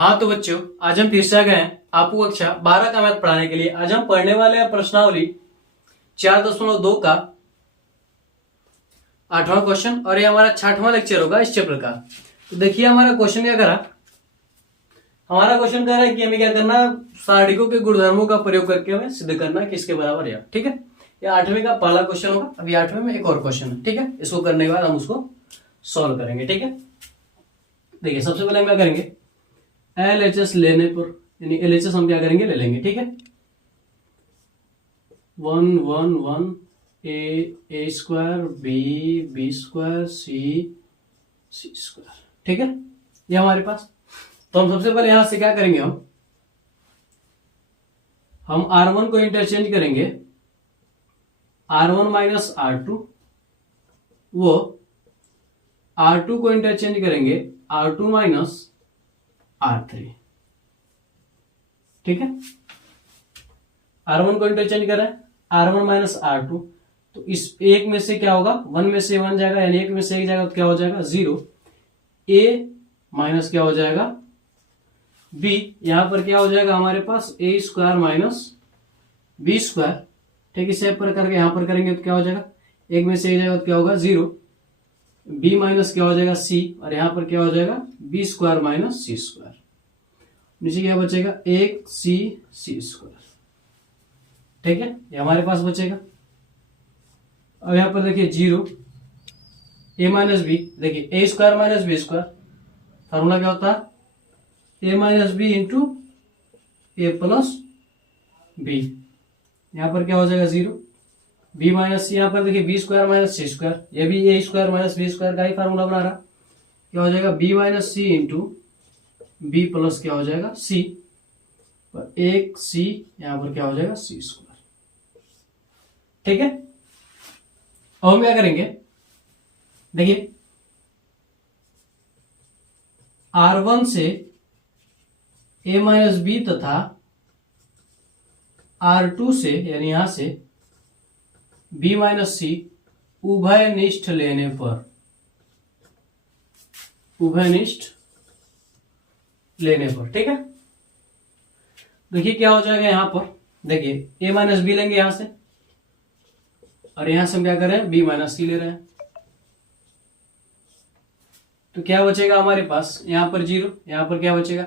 हाँ तो बच्चों, आज हम फिर से आ गए हैं आपको कक्षा 12 का मैथ पढ़ाने के लिए। आज हम पढ़ने वाले हैं प्रश्नावली 4.2 का 8वां क्वेश्चन, और ये हमारा 6वां लेक्चर होगा इस चैप्टर का। तो देखिए हमारा क्वेश्चन क्या करा। हमारा क्वेश्चन कह रहा है कि हमें क्या करना, सारणिकों के गुणधर्मों का प्रयोग करके हमें सिद्ध करना किसके बराबर या। ठीक है, ये 8वें का पहला क्वेश्चन होगा। अभी 8वें में एक और क्वेश्चन है। ठीक है, इसको करने के बाद हम उसको सॉल्व करेंगे। ठीक है, देखिए सबसे पहले हम क्या करेंगे, LHS लेने पर, यानी LHS हम क्या करेंगे, ले लेंगे। ठीक है, 1 1 1 a square b square c square. ठीक है, ये हमारे पास। तो हम सबसे पहले यहां से क्या करेंगे, हम R1 को इंटरचेंज करेंगे R1 माइनस R2, वो R2 को इंटरचेंज करेंगे R2 माइनस R3। ठीक है, R1 को इंटरचेंज करें R1 माइनस R2, तो इस एक में से क्या होगा, 1 में से 1 जाएगा, यानी एक में से एक जाएगा तो क्या हो जाएगा 0। a माइनस क्या हो जाएगा b, यहां पर क्या हो जाएगा हमारे पास a square minus b square. ठीक है, इसे पर करके यहां पर करेंगे तो क्या हो जाएगा, एक में से एक जाएगा तो क्या होगा 0, b माइनस क्या हो जाएगा c, और यहां पर क्या हो जाएगा b square minus c square. नीचे क्या बचेगा, 1c स्क्वायर। ठीक है, ये हमारे पास बचेगा। अब यहां पर देखिए 0 a माइनस बी, देखिए a square minus b square, formula क्या होता है a minus B into a plus b. यहां पर क्या हो जाएगा 0, b माइनस सी, यहां पर देखिए b square minus c square, ये भी a square minus b square का ही फॉर्मूला बना रहा। क्या हो जाएगा b माइनस सी इंटू बी प्लस क्या हो जाएगा c, और 1c यहां पर क्या हो जाएगा c स्क्वायर। ठीक है, अब हम क्या करेंगे, देखिए R1 से a माइनस बी तथा R2 से, यानी यहां से b माइनस सी उभयनिष्ठ लेने पर, उभयनिष्ठ लेने पर। ठीक है, देखिए क्या हो जाएगा यहां पर, देखिए a माइनस बी लेंगे यहां से, और यहां से हम क्या कर रहे हैं b माइनस सी ले रहे हैं। तो क्या बचेगा हमारे पास, यहां पर 0, यहां पर क्या बचेगा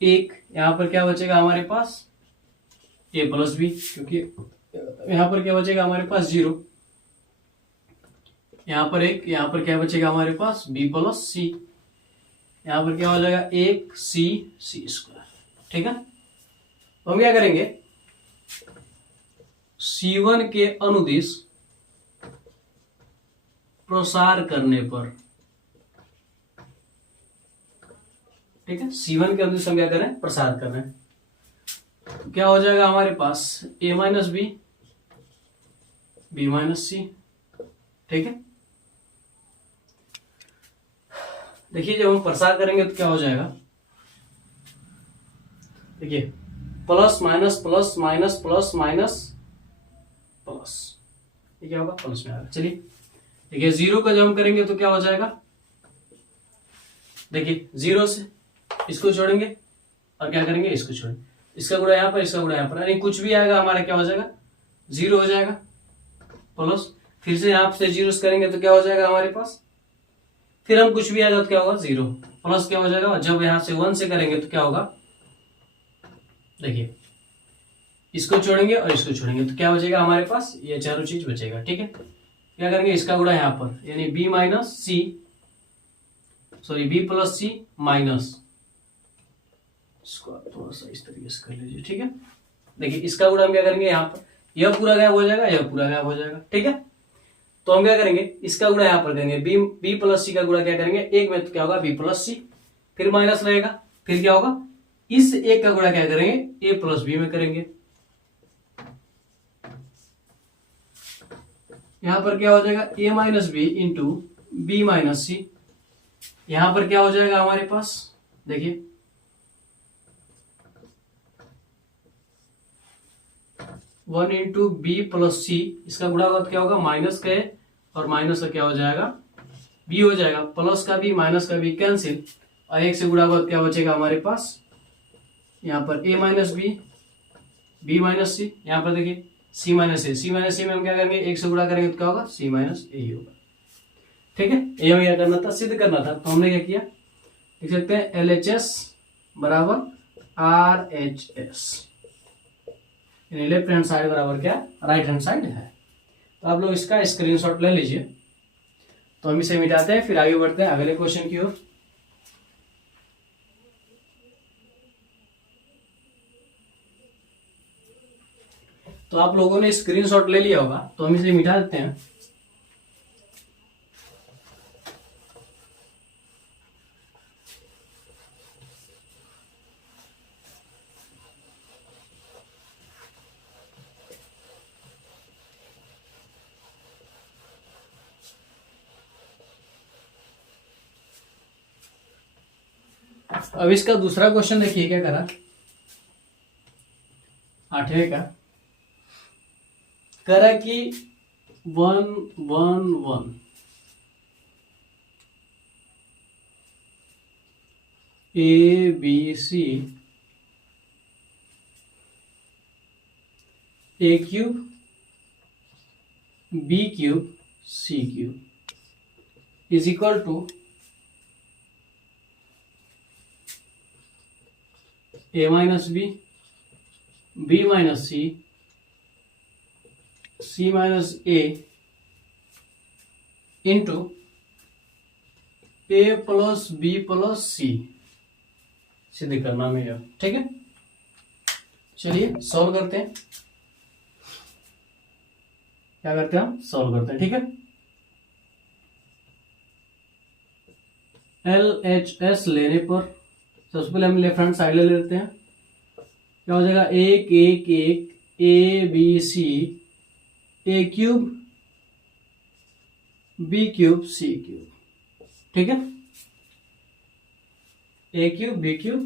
1, यहां पर क्या बचेगा हमारे पास a प्लस बी, क्योंकि यहां पर क्या बचेगा हमारे पास 0, यहां पर 1, यहां पर क्या बचेगा हमारे पास b प्लस सी, यहां पर क्या हो जाएगा 1c स्क्वायर। ठीक है, तो हम क्या करेंगे, C1 के अनुदिश प्रसार करने पर, ठीक है, C1 के अनुदिश हम क्या करें, प्रसार कर रहे हैं, तो क्या हो जाएगा हमारे पास a minus B, b minus C. ठीक है, देखिए जब हम प्रसार करेंगे तो क्या हो जाएगा, देखिए plus minus plus minus plus minus plus, ये क्या होगा प्लस में आएगा। चलिए देखिए 0 का जब हम करेंगे तो क्या हो जाएगा, देखिए 0 से इसको छोड़ेंगे और क्या करेंगे, इसको छोड़ेंगे, इसका गुणा यहां पर, इसका गुणा यहां पर, यानी कुछ भी आएगा हमारा क्या हो जाएगा 0 हो जाएगा, प्लस फिर से यहां से 0 से करेंगे तो क्या हो जाएगा हमारे पास, फिर हम कुछ भी आएगा तो क्या होगा 0, प्लस क्या हो जाएगा, जब यहां से 1 से करेंगे तो क्या होगा, देखिए इसको छोड़ेंगे और इसको छोड़ेंगे तो क्या बचेगा हमारे पास, ये चारों चीज बचेगा। ठीक है, क्या करेंगे, इसका गुणा यहां पर, यानी b माइनस सी, सॉरी b प्लस सी माइनस, इसको थोड़ा सा इस तरीके से कर लीजिए। ठीक है, देखिए इसका गुणा हम क्या करेंगे यहां पर, यह पूरा गायब हो जाएगा, यह पूरा गायब हो जाएगा। ठीक है, तो हम क्या करेंगे, इसका गुणा यहां पर करेंगे, b प्लस सी का गुणा क्या करेंगे, एक में तो क्या होगा b प्लस सी, फिर माइनस रहेगा, फिर क्या होगा, इस एक का गुणा क्या करेंगे a प्लस बी में करेंगे, यहां पर क्या हो जाएगा a minus B into B minus C, यहां पर क्या हो जाएगा हमारे पास, देखिए 1 इंटू बी प्लस सी, इसका गुणा होगा तो क्या होगा माइनस का और माइनस का क्या हो जाएगा बी हो जाएगा, प्लस का बी माइनस का बी कैंसिल, और 1 से गुणा होगा तो क्या बचेगा हमारे पास, यहाँ पर a minus B, b minus C, यहाँ पर देखिए c minus A, c minus C में हम क्या करेंगे, 1 से गुणा करेंगे तो क्या होगा, c माइनस ए ही होगा। ठीक है, ये हमें क्या करना था, सिद्ध करना था। तो हमने क्या किया, लिख सकते हैं LHS बराबर RHS, लेफ्ट हैंड साइड बराबर क्या, राइट हैंड साइड है। तो आप लोग इसका स्क्रीनशॉट ले लीजिए। तो हम इसे मिटाते हैं, फिर आगे बढ़ते हैं अगले क्वेश्चन की ओर। तो आप लोगों ने स्क्रीनशॉट ले लिया होगा, तो हम इसे मिटा देते हैं। अब इसका दूसरा क्वेश्चन देखिए क्या करा, 8वें का करा कि 1 1 1 A B C A cube B cube C cube is equal to A minus B, B minus C, C minus A into A plus B plus C सिद्ध करना में यह। ठीक है, चलिए सॉल्व करते हैं। क्या करते हैं हम, सॉल्व करते हैं। ठीक है, LHS लेने पर सबसे पहले हम लेफ्ट हैंड साइड ले लेते हैं। क्या हो जाएगा, 1 1 1 ABC A cube B cube C cube. ठीक है, A cube B cube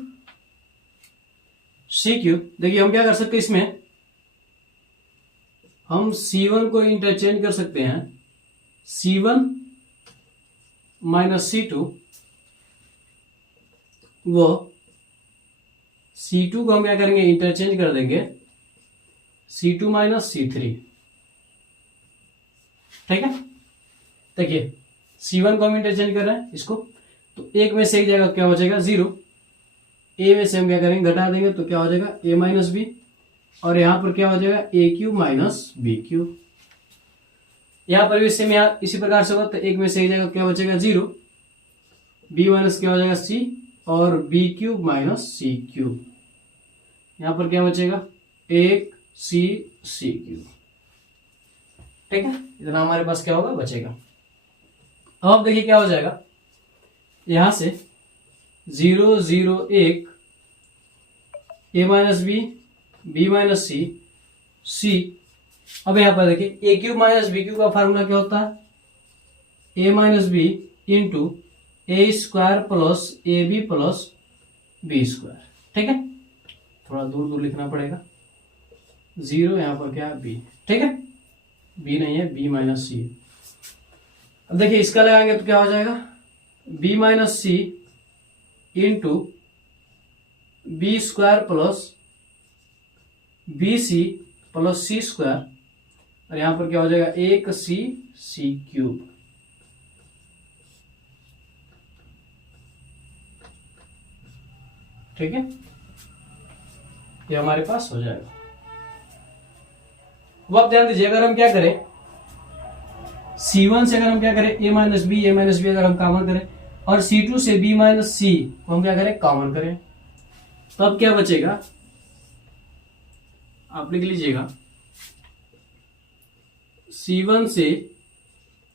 C cube. देखिए हम क्या कर सकते हैं, इसमें हम C1 को इंटरचेंज कर सकते हैं, C1 माइनस C2, वो C2 को हम क्या करेंगे, इंटरचेंज कर देंगे C2 माइनस C3। ठीक है, देखिए C1 को हम इंटरचेंज कर रहे हैं इसको, तो एक में से एक जाएगा क्या हो जाएगा 0, A में से हम क्या करेंगे घटा देंगे तो क्या हो जाएगा A माइनस बी, और यहां पर क्या हो जाएगा A cube minus B cube. यहां पर भी सेम यहाँ इसी प्रकार से होगा, तो एक में से एक जाएगा क्या बचेगा 0, B माइनस क्या हो जाएगा C, और B cube minus C cube. यहां पर क्या बचेगा 1 C क्यूब। ठीक है, इतना हमारे पास क्या होगा, बचेगा। अब देखिए क्या हो जाएगा, यहां से 0 0 1 A minus B, B minus C, C। अब यहां पर देखिए A cube minus B cube का फार्मूला क्या होता है, A minus B into A square plus AB plus B square. ठीक है, थोड़ा दूर दूर लिखना पड़ेगा, 0 यहां पर क्या है B। ठीक है, B नहीं है, B माइनस सी। अब देखिए इसका लगाएंगे तो क्या हो जाएगा, B माइनस सी into B square plus BC plus C square, और यहां पर क्या हो जाएगा 1 C क्यूब। ठीक है, ये हमारे पास हो जाएगा। अब आप ध्यान दीजिए, अगर हम क्या करें C1 से अगर हम क्या करें A माइनस बी अगर हम कॉमन करें, और C2 से B माइनस सी को हम क्या करें कॉमन करें, तो अब क्या बचेगा, आप लिख लीजिएगा C1 से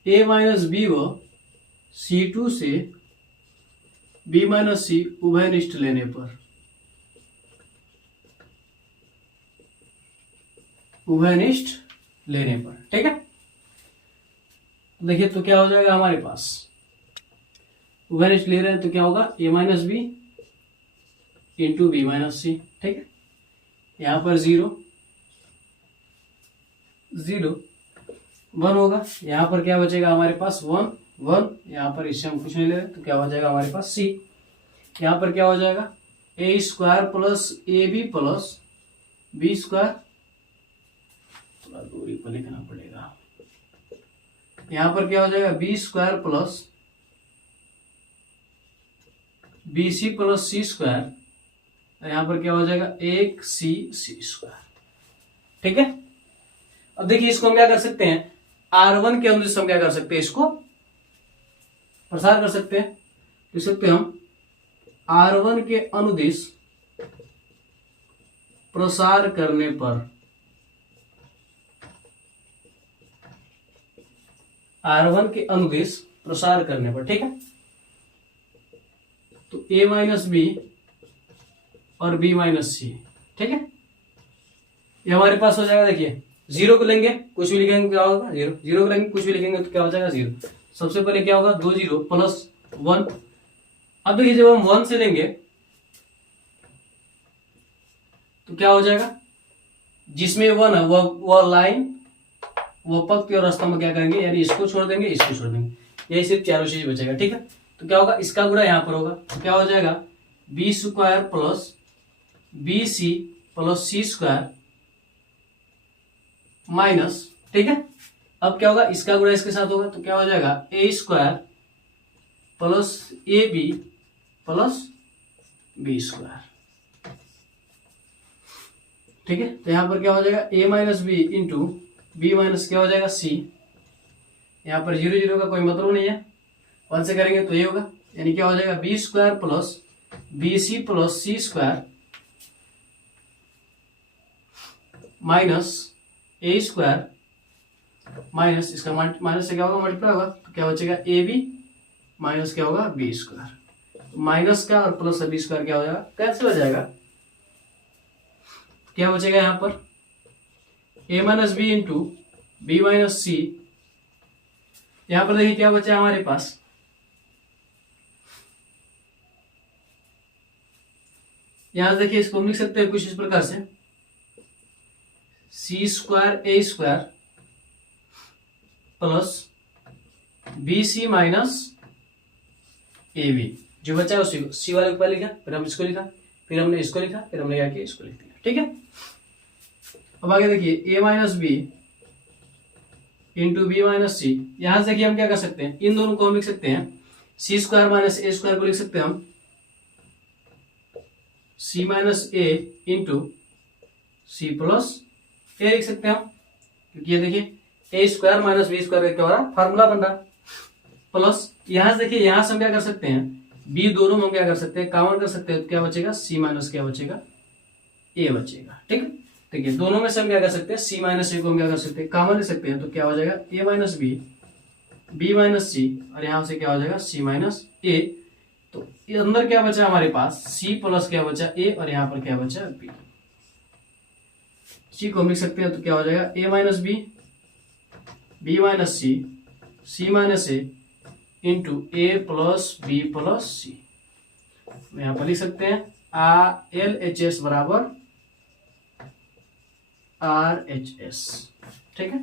A माइनस बी व C2 से B माइनस सी उभयनिष्ठ लेने पर, उभयनिष्ठ लेने पर। ठीक है, देखिए तो क्या हो जाएगा हमारे पास, उभयनिष्ठ ले रहे हैं तो क्या होगा A minus B into B minus C. ठीक है, यहां पर 0 0 1 होगा, यहां पर क्या बचेगा हमारे पास 1 1, यहां पर इससे हम कुछ नहीं ले रहे तो क्या हो जाएगा हमारे पास C। यहां पर क्या हो जाएगा, A square plus A B plus B square, थोड़ा दूरी पर लिखना पड़ेगा। यहां पर क्या हो जाएगा, B square plus B C plus C square, यहां पर क्या हो जाएगा, एक सी सी स्क्वायर। ठीक है, अब देखिए इसको हम क्या कर सकते हैं, R1 के अनुदिश हम क्या कर सकते हैं, इसको प्रसार कर सकते हैं। लिख सकते हैं हम R1 के अनुदिश प्रसार करने पर, R1 के अनुदिश प्रसार करने पर, ठीक है, तो a माइनस बी और b माइनस सी। ठीक है, ये हमारे पास हो जाएगा। देखिए जीरो को लेंगे, कुछ भी लिखेंगे क्या होगा, जीरो, जीरो को लेंगे कुछ भी लिखेंगे तो क्या हो जाएगा, जीरो। सबसे पहले क्या होगा, 2 जीरो प्लस 1। अब देखिए जब हम 1 से लेंगे तो क्या हो जाएगा, जिसमें 1 है वह लाइन, वह पंक्ति और रास्ता में क्या करेंगे, यानी इसको छोड़ देंगे, इसको छोड़ देंगे, यही सिर्फ चारों चीज बचेगा। ठीक है, तो क्या होगा, इसका गुणा यहां पर होगा, तो क्या हो जाएगा, B square plus B C plus C square minus, ठीक है, अब क्या होगा, इसका गुणा इसके साथ होगा, तो क्या हो जाएगा, A square plus A B plus B square. ठीक है, तो यहां पर क्या हो जाएगा, A minus B into B minus क्या हो जाएगा, सी। यहां पर जीरो जीरो का कोई मतलब नहीं है, 1 से करेंगे तो ये होगा, यानी क्या हो जाएगा, B square plus B C plus C square minus A square minus, इसका माइनस से क्या होगा, मल्टीप्लाई होगा, तो क्या बचेगा, ए बी माइनस क्या होगा, बी स्क्वायर। माइनस का और प्लस बी स्क्वायर क्या हो जाएगा, कैंसिल हो जाएगा, क्या बचेगा यहां पर, A minus B into B minus C. यहां पर देखिए क्या बचा हमारे पास, यहां से देखिए इसको हम लिख सकते हैं कुछ इस प्रकार से, C square A square plus B C minus A B, जो बचा है उसी को सी वाले को पहले लिखा, फिर हम इसको लिखा, फिर हमने इसको लिखा, फिर हमने क्या किया, इसको लिख दिया। ठीक है, अब आगे देखिए A minus B into B minus C. यहां से देखिए हम क्या कर सकते हैं, इन दोनों को हम लिख सकते हैं, सी स्क्वायर माइनस ए स्क्वायर को लिख सकते हैं हम सी minus A into C plus ए लिख सकते हैं हम, क्योंकि ये देखिए ए स्क्वायर माइनस बी स्क्वायर का क्या हो रहा है, फार्मूला बन रहा, प्लस यहां से देखिए, यहां से हम क्या कर सकते हैं, बी दोनों में हम क्या कर सकते हैं, कॉमन कर सकते हैं, तो क्या बचेगा, सी माइनस क्या बचेगा, ए बचेगा। ठीक है, देखिए दोनों में से हम क्या कर सकते हैं, सी माइनस ए को हम क्या कर सकते हैं, कॉमन ले सकते हैं, तो क्या हो जाएगा, ए माइनस बी माइनस सी, और यहां से क्या हो जाएगा, सी माइनस ए। तो अंदर क्या बचा हमारे पास, सी प्लस क्या बचा, ए, और यहां पर क्या बचा, बी। सी को हम लिख सकते हैं, तो क्या हो जाएगा, A minus B minus C minus A into a plus B plus सी। यहां पर लिख सकते हैं LHS बराबर RHS। ठीक है,